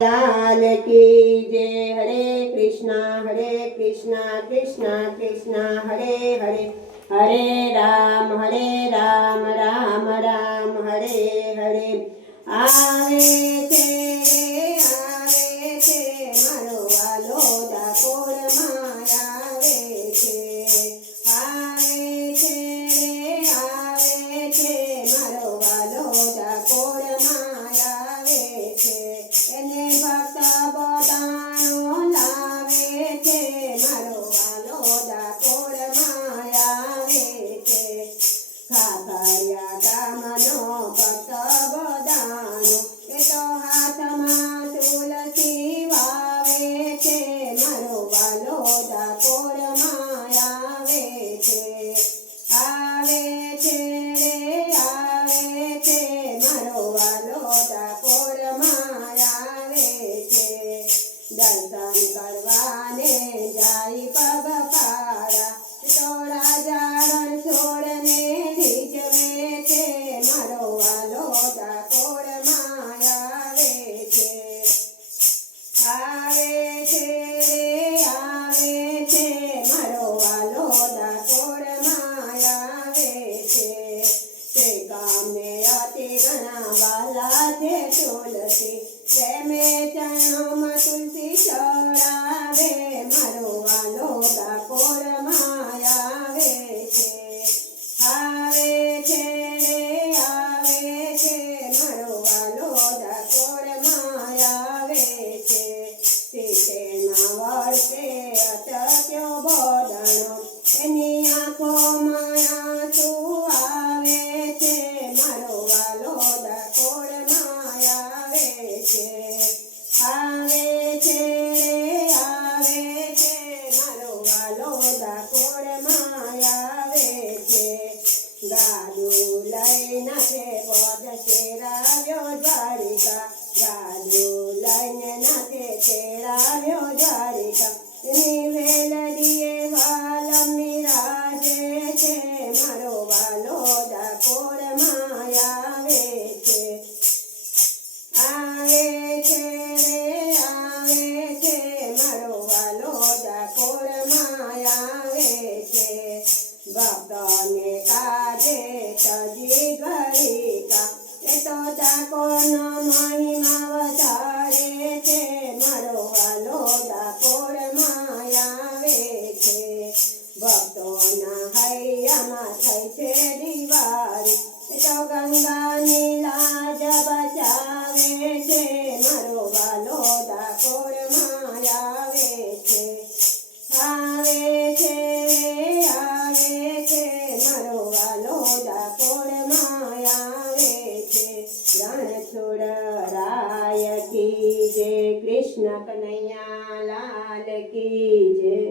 लाल की जय। हरे कृष्णा कृष्णा कृष्णा हरे हरे, हरे राम राम राम हरे हरे। आवे थे मारो वालो डाकोर माया आवे थे। आवे थे मारो वालो डाकोर माया आवे थे। એને ભક્ત બધાનો લાવે છે, મારો વાલો ડાકોર માયા આવે છે। ખાખરિયા ગામનો ભક્ત બધાનો એ તો હાથમાં તુલસી વાવે છે, મારો વાલો ડાકોર માયા આવે છે। આવે છે મારો વાલો ડાકોર માયા दर्शन करवाने जाई पगपारा, तो राजा रण छोड़ने रीझवे छे, मारो वालो डाकोर माया आवे छे। आवे छे मारो वालो डाकोर माया आवे छे। ते गामने अति घणा वाला छे तुलसी, प्रेमे चरणों तुलसी चढ़ावे, मारो वालो डाकोर माया आवे छे। आवे छे मारो वालो डाकोर माया आवे छे। सीतेना वर्षे अटक्यो बदनो, एनी आँखोमां आँसू आवे छे, मारो वालो डाकोर माया आवे छे। आवे छे मारो वालो डाकोर माया आवे छे। गाडू लईने छे पद तेराव्यो द्वारिका, गाडू लईने नाथे तेराव्यो द्वारिका, एनी वेलडीए वालम निराजे छे, मारो वालो डाकोर माया आवे छे। आवे छे मारो वालो डाकोर माया आवे छे। भक्तोने काजे तजी द्वारिका, ए तो डाकोरनो महिमा वधारे छे, मारो वालो डाकोर माया आवे छे। भक्तोना हैयामां थाय छे दिवाળી, ए तो गंगानी लाज बचावे छे, मारो वालो डाकोर माया आवे छे। आवे छे मारो वालो डाकोर माया आवे छे। रणछोड़ राय की जय, कृष्ण कन्हैया लाल की जय।